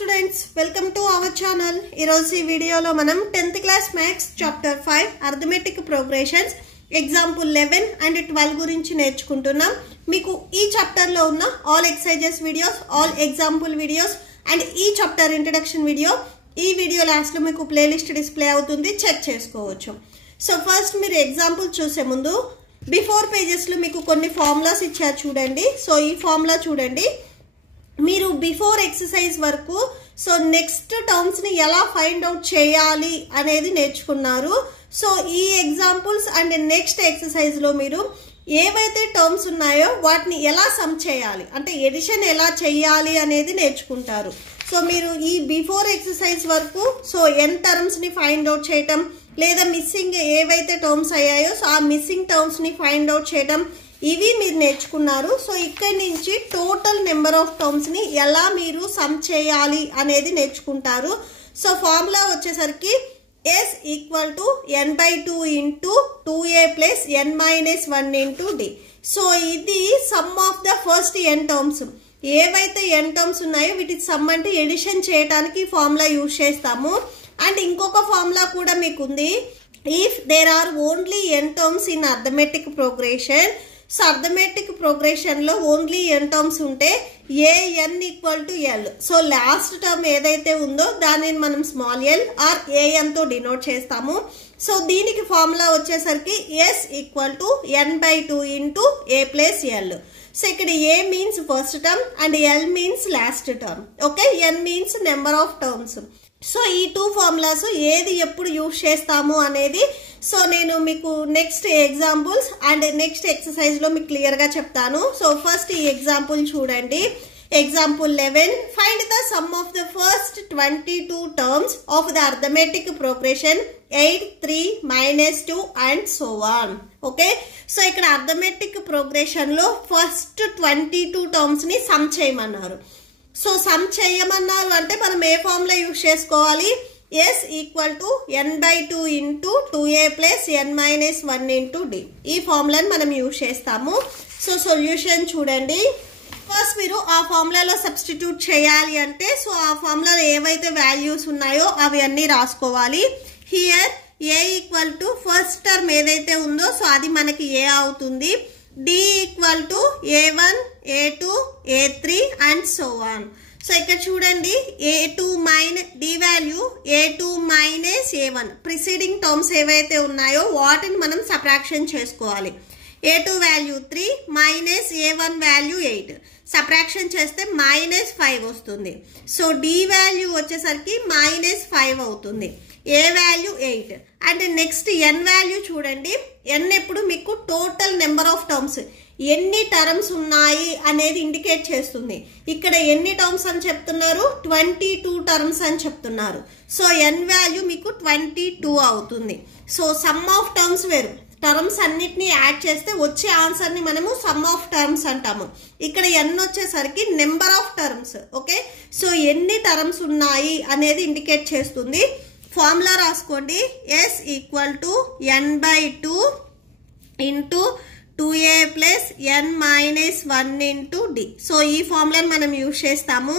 students, welcome to our channel. ఈరోజు ఈ వీడియోలో మనం 10th class maths chapter 5 arithmetic progressions example 11 and 12 గురించి నేర్చుకుంటున్నాం. మీకు ఈ చాప్టర్ లో ఉన్న all exercises videos, all example videos and ఈ చాప్టర్ ఇంట్రడక్షన్ వీడియో ఈ వీడియో లాస్ట్ లో మీకు ప్లేలిస్ట్ డిస్ప్లే అవుతుంది, చెక్ చేసుకోవచ్చు. సో ఫస్ట్ మీరు ఎగ్జాంపుల్ చూసే ముందు బిఫోర్ పేజెస్ లో మీకు కొన్ని ఫార్ములాస్ ఇచ్చారు చూడండి. సో ఈ ఫార్ములా చూడండి, మీరు బిఫోర్ ఎక్సర్సైజ్ వరకు సో నెక్స్ట్ టర్మ్స్ ని ఎలా ఫైండ్ అవుట్ చేయాలి అనేది నేర్చుకున్నారు. సో ఈ ఎగ్జాంపుల్స్ అండ్ నెక్స్ట్ ఎక్సర్సైజ్ లో మీరు ఏవైతే టర్మ్స్ ఉన్నాయో వాటిని ఎలా సమ్ చేయాలి అంటే ఎడిషన్ ఎలా చేయాలి అనేది నేర్చుకుంటారు. సో మీరు ఈ బిఫోర్ ఎక్సర్సైజ్ వరకు సో ఎన్ టర్మ్స్ ని ఫైండ్ అవుట్ చేయటం లేదా మిస్సింగ్ ఏవైతే టర్మ్స్ అయ్యాయో సో ఆ మిస్సింగ్ టర్మ్స్ ని ఫైండ్ అవుట్ చేయటం ఇవి మీరు నేర్చుకున్నారు. సో ఇక్కడ నుంచి టోటల్ నెంబర్ ఆఫ్ టర్మ్స్ ని ఎలా మీరు సమ్ చేయాలి అనేది నేర్చుకుంటారు. సో ఫార్ములా వచ్చేసరికి S equal to n/2 into 2a plus n-1 into d. So ఇది sum of the first n terms. ఏవైతే n టర్మ్స్ ఉన్నాయో వీటికి సమ్ అంటే ఎడిషన్ చేయడానికి ఫార్ములా యూజ్ చేస్తాము. అండ్ ఇంకొక ఫార్ములా కూడా మీకు ఉంది, if there are only n terms in arithmetic progression. So arithmetic progression లో ఓన్లీ n టర్మ్స్ ఉంటే an equal to l. So last term ఏదైతే ఉందో దానిని మనం స్మాల్ l ఆర్ an తో డినోట్ చేస్తాము. సో దీనికి ఫార్ములా వచ్చేసరికి s equal to n/2 into a plus l. So ఇక్కడ a means first term and l means last term. Okay, n means number of terms. So ఈ two formulas ఏది ఎప్పుడు use చేస్తాము అనేది so నేను మీకు next examples and next exercise లో మీకు క్లియర్ గా చెప్తాను. సో ఫస్ట్ ఈ ఎగ్జాంపుల్ చూడండి, example 11. Find the sum of the first 22 terms of the arithmetic progression 8, 3, -2 and so on. Okay, so ఇక్కడ అర్థమెటిక్ ప్రోగ్రెషన్ లో ఫస్ట్ 22 టర్మ్స్ ని సమ్ చేయమన్నారు. సో సమ్ చేయమన్నారు అంటే మనం ఏ ఫార్ములా యూజ్ చేసుకోవాలి, s equal to n/2 into 2a plus n-1 into d. ఈ ఫార్ములాని మనం యూజ్ చేస్తాము. సో సొల్యూషన్ చూడండి, ఫస్ట్ మీరు ఆ ఫార్ములాలో సబ్స్టిట్యూట్ చేయాలి అంటే సో ఆ ఫార్ములాలో ఏవైతే వాల్యూస్ ఉన్నాయో అవి అన్ని రాసుకోవాలి. Here a equal to first term ఏదైతే ఉందో సో అది మనకి a అవుతుంది. d equal to a1, a2, a3 and so on. So ఇక్కడ చూడండి, a2 minus d value a2 minus a1 preceding terms ఏవైతే ఉన్నాయో వాటిని మనం సబ్ట్రాక్షన్ చేసుకోవాలి. a2 value 3 minus a1 value 8 subtraction చేస్తే -5 వస్తుంది. సో d వాల్యూ వచ్చేసరికి -5 అవుతుంది, a value 8 and next n value చూడండి. n ఎప్పుడు మీకు టోటల్ నెంబర్ ఆఫ్ టర్మ్స్ ఎన్ని టర్మ్స్ ఉన్నాయి అనేది ఇండికేట్ చేస్తుంది. ఇక్కడ ఎన్ని టర్మ్స్ అని చెప్తున్నారు, 22 టర్మ్స్ అని చెప్తున్నారు. సో n వాల్యూ మీకు 22 అవుతుంది. సో సమ్ ఆఫ్ టర్మ్స్ వేరు, టర్మ్స్ అన్నిటిని యాడ్ చేస్తే వచ్చే ఆన్సర్ ని మనము సమ్ ఆఫ్ టర్మ్స్ అంటాము. ఇక్కడ n వచ్చేసరికి number of terms. Okay, so ఎన్ని టర్మ్స్ ఉన్నాయి అనేది ఇండికేట్ చేస్తుంది. ఫార్ములా రాసుకోండి, s equal to n/2 into 2a plus n-1 into d. So ఈ ఫార్ములాని మనం యూజ్ చేస్తాము.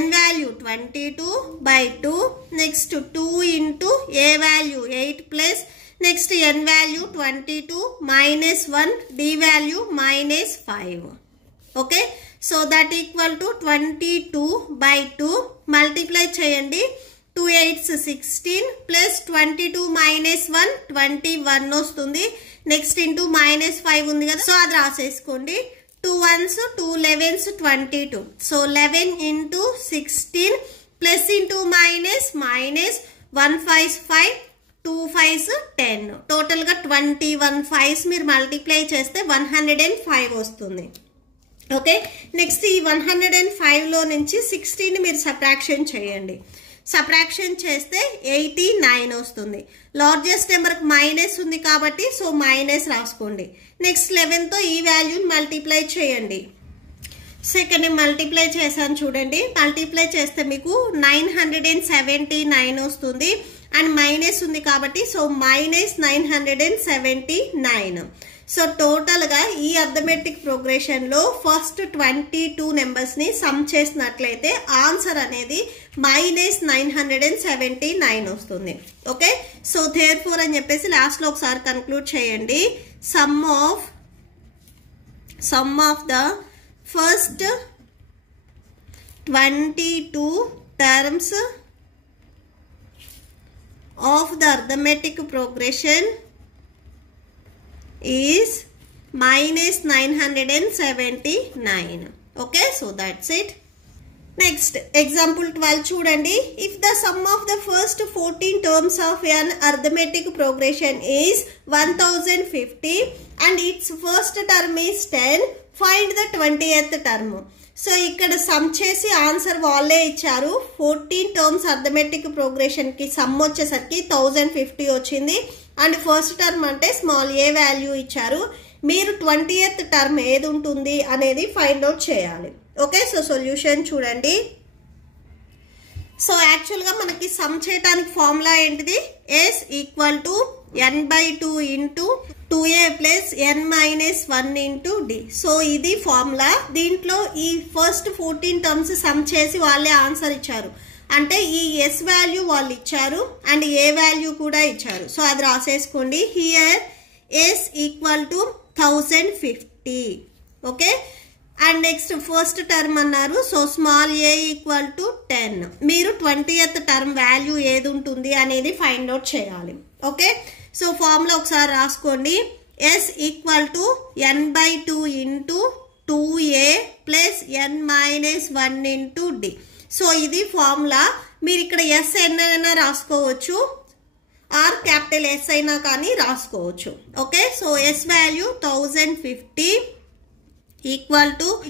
n value 22/2, next 2 into a value 8 plus next n value 22 -1 d value -5. Okay, so that equal to 22/2 multiply చేయండి. 2 8s 16 plus 22 -1 21 వస్తుంది. Next into -5 ఉంది కదా, so అది రాసేసుకోండి. 2 1s 2 11s 22. So 11 into 16 plus into minus 1 5s 5 2 5s 10 total గా 21 5s మీరు multiply చేస్తే 105 వస్తుంది. Okay, next ఈ 105 లో నుంచి 16 మీరు సబ్ట్రాక్షన్ చేయండి. సబ్ట్రాక్షన్ చేస్తే 89 వస్తుంది. లార్జెస్ట్ నెంబర్ మైనస్ ఉంది కాబట్టి సో మైనస్ రాసుకోండి. నెక్స్ట్ 11 తో ఈ వాల్యూని మల్టిప్లై చేయండి. సో ఇక్కడ నేను మల్టిప్లై చేశాను చూడండి, మల్టిప్లై చేస్తే మీకు 979 వస్తుంది. అండ్ మైనస్ ఉంది కాబట్టి సో -979. సో టోటల్గా ఈ అర్థమెటిక్ ప్రోగ్రెషన్లో ఫస్ట్ 22 నెంబర్స్ని సమ్ చేసినట్లయితే ఆన్సర్ అనేది -979 వస్తుంది. ఓకే, సో therefore అని చెప్పేసి లాస్ట్లో ఒకసారి కన్క్లూడ్ చేయండి. Some of the first 22 terms of the arithmetic progression is -979. Okay, so that's it. Next, example 12 చూడండి. If the sum of the first 14 terms of an arithmetic progression is 1050 and its first term is 10, find the 20th term. So ఇక్కడ some చేసి answer వాళ్ళే ఇచ్చారు. 14 terms arithmetic progression కి some వచ్చేసరికి 1050 వచ్చింది. And first term అంటే small ఏ value ఇచ్చారు. మీరు 20th టర్మ్ ఏది ఉంటుంది అనేది ఫైండ్ అవుట్ చేయాలి. ఓకే, సో సొల్యూషన్ చూడండి. సో యాక్చువల్గా మనకి సమ్ చేయడానికి ఫార్ములా ఏంటిది? S = n/2 × 2a + n-1 × d. So ఇది ఫార్ములా. దీంట్లో ఈ ఫస్ట్ 14 టర్మ్స్ సమ్ చేసి వాళ్ళే ఆన్సర్ ఇచ్చారు. అంటే ఈ S వాల్యూ వాళ్ళు ఇచ్చారు అండ్ ఏ వాల్యూ కూడా ఇచ్చారు. సో అది రాసేసుకోండి. Here S = 1050. Okay, and next first term అన్నారు. So small a = 10. మీరు 20th టర్మ్ వాల్యూ ఏది ఉంటుంది అనేది ఫైండ్ అవుట్ చేయాలి. ఓకే, సో ఫార్ములా ఒకసారి రాసుకోండి. S = n/2 × 2a + n-1 × d. So ఇది ఫార్ములా. మీరు ఇక్కడ S అయినా రాసుకోవచ్చు ఆర్ క్యాపిటల్ S అయినా కానీ రాసుకోవచ్చు. ఓకే, సో S వాల్యూ 1050 =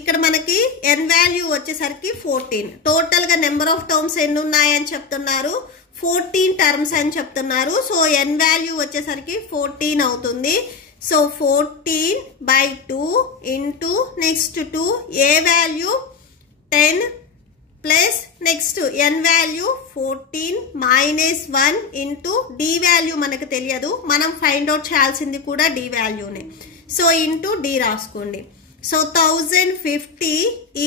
ఇక్కడ మనకి n వాల్యూ వచ్చేసరికి 14. టోటల్ గా నెంబర్ ఆఫ్ టర్మ్స్ ఎన్ని ఉన్నాయని చెప్తున్నారు? 14 టర్మ్స్ అని చెప్తున్నారు. సో n వాల్యూ వచ్చేసరికి 14 అవుతుంది. So 14/2 into next 2 a value 10 plus next n value 14 -1 into d value మనకు తెలియదు, మనం ఫైండ్ అవుట్ చేయాల్సింది కూడా d వాల్యూనే. సో ఇంటూ d రాసుకోండి. So 1050 =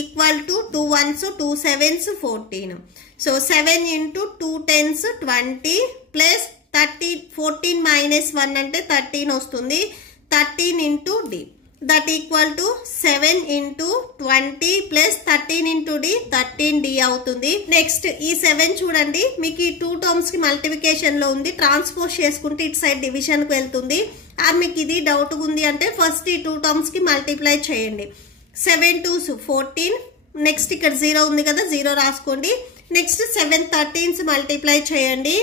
2 1s 2 7s 14. So 7 × 2 10s 20 plus 30 14 -1 అంటే 13 వస్తుంది. 13 × d that = 7 × 20 plus 13 × d 13d అవుతుంది. నెక్స్ట్ ఈ 7 చూడండి, మీకు ఈ 2 టర్మ్స్ కి మల్టిప్లికేషన్ లో ఉంది. ట్రాన్స్పోజ్ చేసుకుంటే ఇటు సైడ్ డివిజన్ కు వెళ్తుంది. మీకు ఇది డౌట్ ఉంది అంటే ఫస్ట్ ఈ 2 టర్మ్స్ కి మల్టిప్లై చేయండి. 7 2s 14. నెక్స్ట్ ఇక్కడ 0 ఉంది కదా, 0 రాసుకోండి. నెక్స్ట్ 7 13s మల్టిప్లై చేయండి.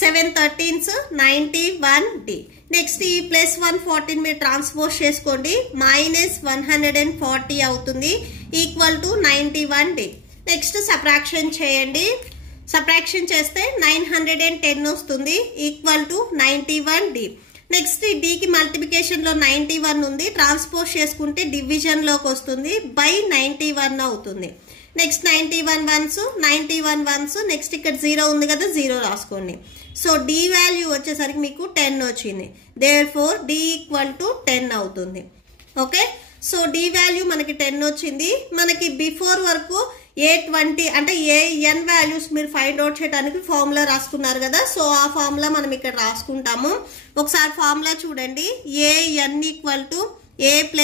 7 13s 91d. నెక్స్ట్ ఈ +1 14 మీరు ట్రాన్స్పోజ్ చేసుకోండి. -140 అవుతుంది = 91d. నెక్స్ట్ సబ్ట్రాక్షన్ చేయండి. సబ్ట్రాక్షన్ చేస్తే 910 వస్తుంది = 91d. నెక్స్ట్ d కి మల్టిప్లికేషన్ లో 91 ఉంది, ట్రాన్స్పోజ్ చేసుకుంటే డివిజన్ లోకి వస్తుంది /91 అవుతుంది. నెక్స్ట్ 91 1s నెక్స్ట్ ఇక్కడ 0 ఉంది కదా, 0 రాసుకోండి. సో d వాల్యూ వచ్చేసరికి మీకు 10 వచ్చింది. దేర్ఫోర్ d = 10 అవుతుంది. ఓకే, సో d వాల్యూ మనకి 10 వచ్చింది. మనకి బిఫోర్ వరకు A20 అంటే n వాల్యూస్ మీరు ఫైండ్ అవుట్ చేయడానికి ఫార్ములా రాసుకున్నారు కదా. సో ఆ ఫార్ములా మనం ఇక్కడ రాసుకుంటాము. ఒకసారి ఫార్ములా చూడండి. an = a +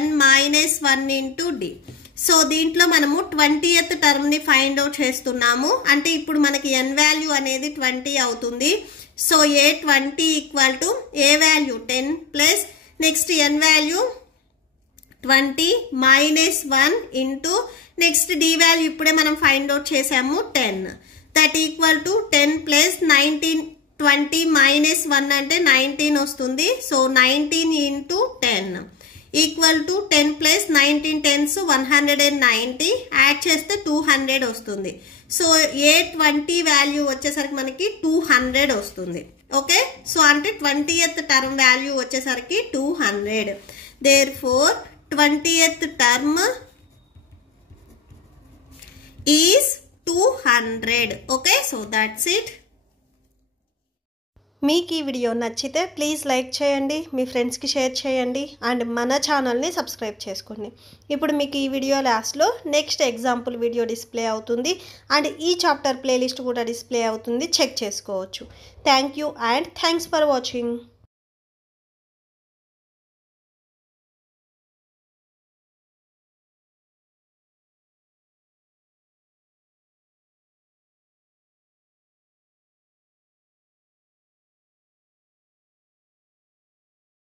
n-1 × d. So దీంట్లో మనము 20th టర్మ్ ని ఫైండ్ అవుట్ చేస్తున్నాము. అంటే ఇప్పుడు మనకి n వాల్యూ అనేది 20 అవుతుంది. So A20 = a value 10 plus next n value 20 -1 into next d value ఇప్పుడే మనం ఫైండ్ అవుట్ చేసాము 10. దట్ = 10 ప్లస్ 19 20 -1 అంటే 19 వస్తుంది. So 19 × 10 = 10 plus 19 10s 190. యాడ్ చేస్తే 200 వస్తుంది. సో A20 వాల్యూ వచ్చేసరికి మనకి 200 వస్తుంది. ఓకే, సో అంటే 20th టర్మ్ వాల్యూ వచ్చేసరికి 200. Therefore 20th term is 200. Okay, so that's it. మీకు ఈ వీడియో నచ్చితే ప్లీజ్ లైక్ చేయండి, మీ ఫ్రెండ్స్కి షేర్ చేయండి అండ్ మన ఛానల్ని సబ్స్క్రైబ్ చేసుకోండి. ఇప్పుడు మీకు ఈ వీడియో లాస్ట్లో నెక్స్ట్ ఎగ్జాంపుల్ వీడియో డిస్ప్లే అవుతుంది అండ్ ఈ చాప్టర్ ప్లేలిస్ట్ కూడా డిస్ప్లే అవుతుంది, చెక్ చేసుకోవచ్చు. Thank you and thanks for watching.